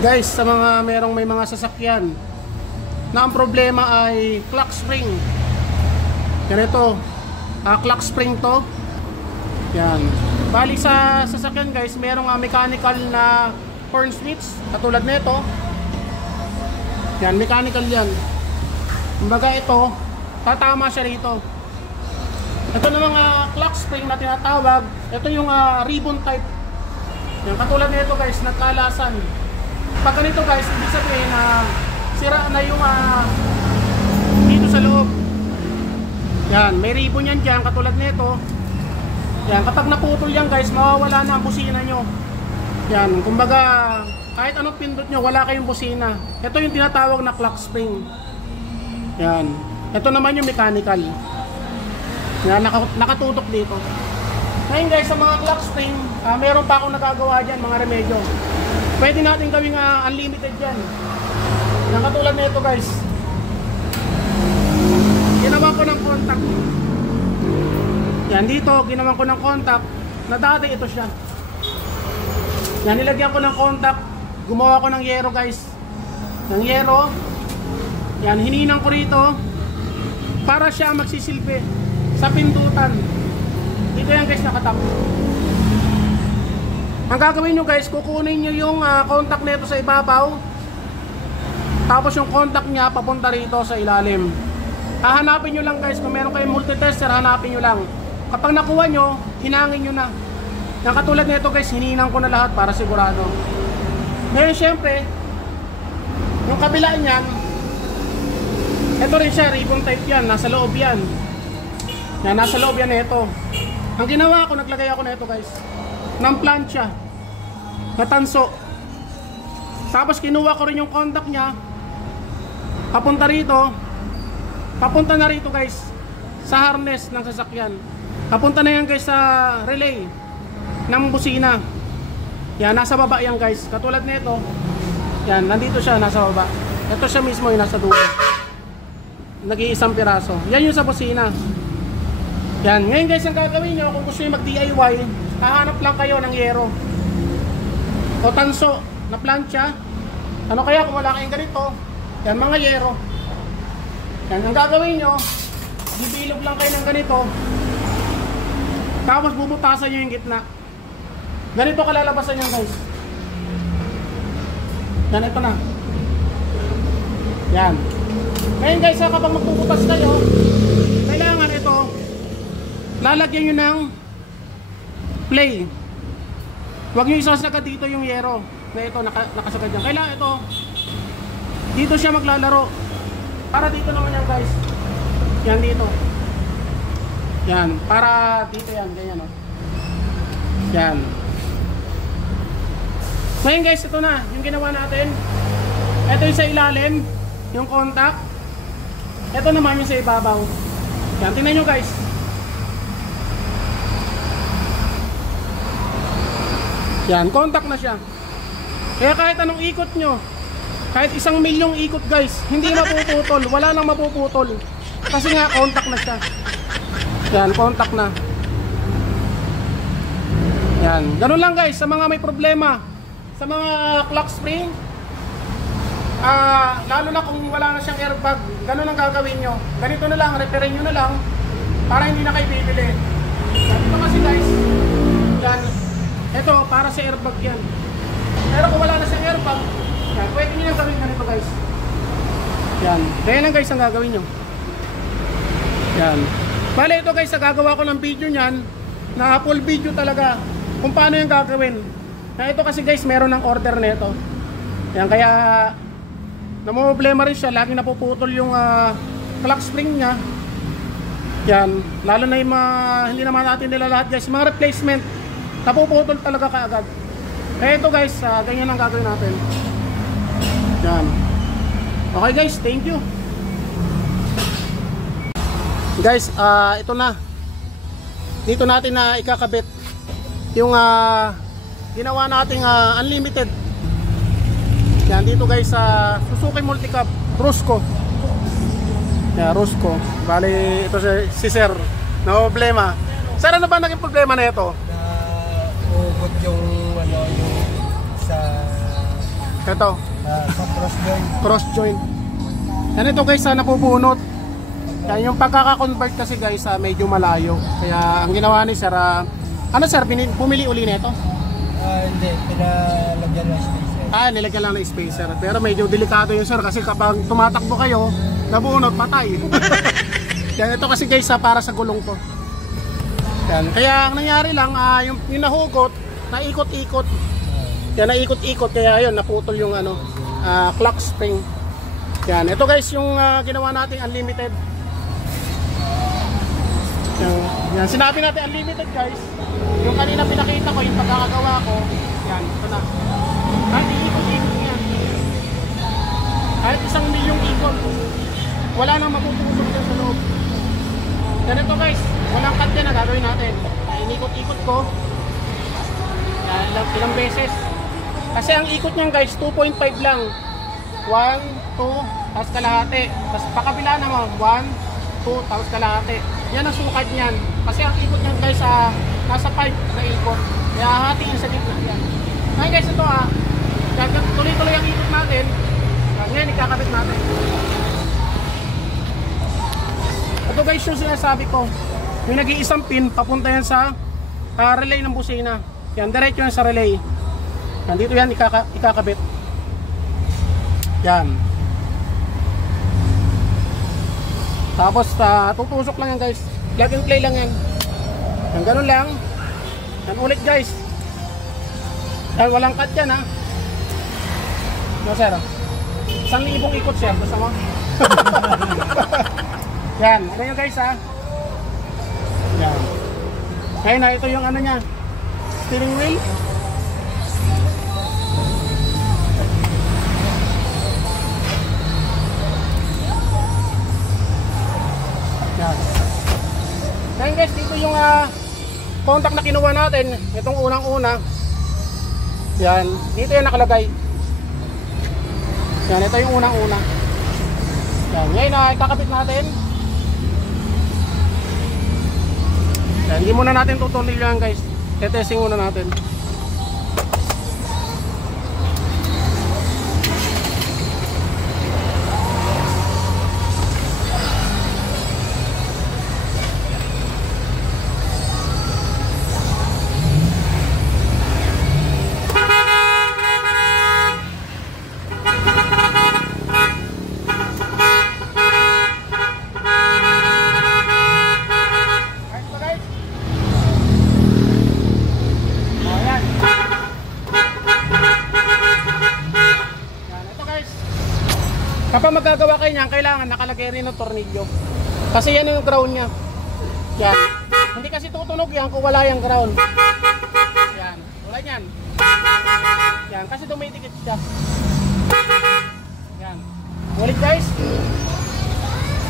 Guys, sa mga may mga sasakyan na ang problema ay clock spring. Ganito, clock spring to. Yan. Bali sa sasakyan guys, merong mechanical na horn switch katulad nito. Yan, mechanical yan. Kumbaga ito, tatama siya rito. Ito na mga clock spring na tinatawag. Ito yung ribbon type. Yan, katulad nito guys, nagkalasan. Pag ganito guys, ibig sabihin na sira na yung dito sa loob. Yan, may ribbon yan dyan, katulad nito. Yan, kapag naputol yan guys, mawawala na ang busina nyo. Yan, kumbaga kahit anong pindot nyo, wala kayong busina. Ito yung tinatawag na clock spring. Yan, ito naman yung mechanical. Yan, nakatutok dito. Ngayon guys, sa mga clock spring, meron pa akong nagagawa dyan, mga remedyo. Pwede natin gawing unlimited dyan. Yan, katulad na ito guys. Ginawa ko ng contact. Yan, dito, ginawa ko ng contact. Na dati ito siya. Yan, nilagyan ko ng contact. Gumawa ko ng yero guys. Ng yero. Yan, hininang ko rito. Para siya magsisilbi sa pindutan. Dito yan guys, nakatap. Ang gagawin nyo guys, kukunin nyo yung contact nito sa ibabaw. Tapos yung contact nya papunta rito sa ilalim. Hahanapin nyo lang guys, kung meron kayong multitester, hanapin nyo lang. Kapag nakuha nyo, hinangin nyo na. Yung katulad nito guys, hininang ko na lahat para sigurado. Ngayon syempre, yung kabila nyan, ito rin siya, ribbon type yan, nasa loob yan. Yan, nasa loob yan ito. Ang ginawa ko, naglagay ako na ito guys, ng plancha na tanso. Tapos kinuha ko rin yung contact nya, papunta rito, papunta na rito guys sa harness ng sasakyan. Papunta na yan guys sa relay ng busina. Yan, nasa baba yan guys. Katulad nito, yan, nandito siya, nasa baba. Ito siya mismo yung nasa dulo, nag-iisang piraso. Yan yung sa busina. Yan, ngayon guys, ang gagawin nyo kung gusto nyo mag-DIY, hahanap lang kayo ng yero o tanso na plancha. Ano kaya kung wala kayong ganito? Yan, mga yero. Yan, ang gagawin nyo, bibilog lang kayo ng ganito, tapos bubutasan nyo yung gitna. Ganito kalalabasan nyo guys. Yan, ito na. Yan. Ngayon guys, kapag magbubutas kayo, kailangan ito, lalagyan nyo ng play. Huwag nyo isasagad dito yung yero na ito, nakasagad dyan. Kailangan ito, dito siya maglalaro. Para dito naman yan guys. Yan dito. Yan, para dito yan, ganyan o. Yan. Ngayon guys, ito na yung ginawa natin. Ito yung sa ilalim, yung contact. Ito naman yung sa ibabaw. Yan, tingnan nyo guys. Yan, contact na siya. Kaya kahit anong ikot nyo, kahit 1,000,000 ikot guys, hindi mapuputol. Wala nang mapuputol. Kasi nga, contact na siya. Yan, contact na. Yan, ganun lang guys, sa mga may problema sa mga clock spring, lalo na kung wala na siyang airbag, ganun ang gagawin nyo. Ganito na lang, repairin nyo na lang para hindi na kayo bibili. Ito kasi guys, yan, ito para sa airbag yan. Pero kung wala na siyang airbag, yan, pwede nyo lang gawin ganito guys. Yan, kaya lang guys ang gagawin nyo. Yan. Bale ito guys, gagawa ko ng video nyan, na full video talaga kung paano yung gagawin. Na ito kasi guys, meron ng order nito. Yan, kaya namumblema rin siya, laging napuputol yung clock spring nya. Yan, lalo na yung hindi naman natin nila lahat guys, mga replacement, napuputol talaga kaagad. Kaya ito guys, ganyan ang gagawin natin. Yan. Okay guys, thank you. Guys, ito na. Dito natin na ikakabit yung ginawa nating unlimited. Yan, dito guys sa Suzuki Multicab Rusco. Yeah, Rusco. Bali, ito si Sir. No problema. Sir, ano ba naging problema na ito? Ugot yung ano, yung sa Ito. Sa cross joint. Cross joint. Yan ito guys, napubunot. Kaya yung pagkaka-convert kasi guys, medyo malayo. Kaya ang ginawa ni sir, ano sir, bumili uli nito? Hindi, pinalagyan ng spacer. Nilagyan lang ng spacer. Pero medyo delikado yun sir, kasi kapag tumatakbo kayo, nabunot, patay. Yan ito kasi guys, para sa gulong to. Yan. Kaya ang nangyari lang, yung nahugot, naikot-ikot. Yan, naikot-ikot, kaya yun, naputol yung clock spring. Yan, ito guys yung ginawa nating unlimited. Yan, sinabi natin unlimited guys. Yung kanina pinakita ko, yung pagkakagawa ko. Yan, ito na. Kahit iikot-ikot yan. Kahit 1,000,000 ikot. Wala nang mapupusok dyan sa loob. Yan ito guys, walang cut yan na gagawin natin. Inikot-ikot ko. Yan, ilang beses. Kasi ang ikot niyan guys, 2.5 lang. 1, 2, tapos kalahati. Tapos pakabila naman, 1, 2, tapos kalahati. Yan ang sukat niyan. Kasi ang ikot niyan guys, nasa 5 na ikot. Kaya hatiin sa gitna yan. Ngayon guys, ito tuloy-tuloy ang ikot natin. Ngayon, ikakabit natin. Ito guys, yung sinasabi ko. Yung nag-iisang pin, papunta yan sa relay ng busina. Yan, diretso yan sa relay. Nandito yan, ikakabit. Yan. Tapos tutusok lang yan guys. Plug and play lang yan. Yan, ganun lang. Yan ulit guys. Yan, walang cut yan ha. No sir. 1,000 ikot sir. Basta mo. Yan. Ano yun guys ha. Yan. Ngayon na ito yung niya. Steering wheel. Yan. Ngayon guys, dito yung contact na kinuha natin. Itong unang-una. Yan. Dito yung nakalagay. Yan. Ito yung unang-una. Yan. Ngayon ikakabit natin. Yan. Hindi muna natin tutuloy yan guys. Tetesting muna natin. Kapag magagawa kayo niyan, kailangan nakalagay rin ng tornilyo. Kasi yan yung ground niya. Yan. Hindi kasi tutunog yan kung wala yung ground. Yan. Wala yan. Yan. Kasi dumidikit siya. Yan. Ulit guys.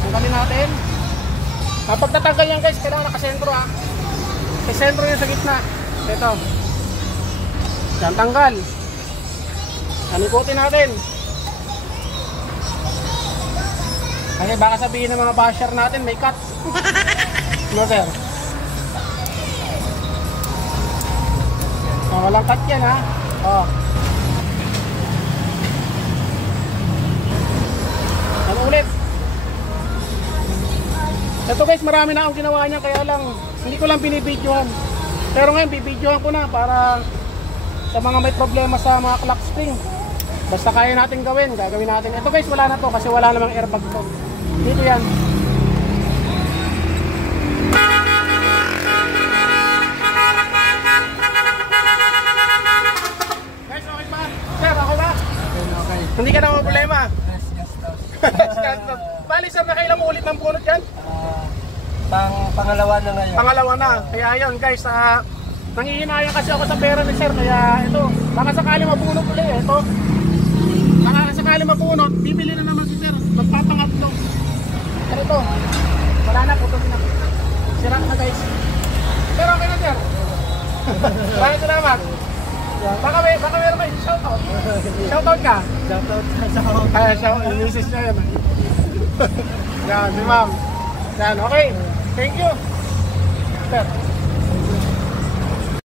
Tanggalin natin. Kapag natanggal yan guys, kailangan nakasentro ha. Sentro yun sa gitna. Ito. Yan. Tanggal. Yan. Ikutin natin. Kasi baka sabihin ng mga basher natin may cut. No sir. Walang cut yan ha. Ano ulit? Ito guys, marami na akong ginawa niya, kaya lang hindi ko lang binibidyohan. Pero ngayon bibidyohan ko na para sa mga may problema sa mga clock spring. Basta kaya natin gagawin natin. Ito guys, wala na to kasi wala namang airbag to. Dito yan. Guys, okay ba? Sir, ako ba? Okay. Hindi ka na problema? Yes. Bali sir, nakailang ulit ng punot yan? Pangalawa na ngayon. Pangalawa na. Kaya yun guys, nangihinayang kasi ako sa pera ni sir. Kaya ito, baka sakali mabunot ulit. Ito. Baka sakali mabunot, bibili na naman si sir. Magpapangatlo. Pero ito, wala na, puto na. Sira na guys. Pero okay na sir. Maraming salamat. Baka meron kayo shoutout. Shoutout ka? Shoutout. Kaya shoutout, misis niya yan. Yan, si ma'am. Yan, okay. Thank you. Sir.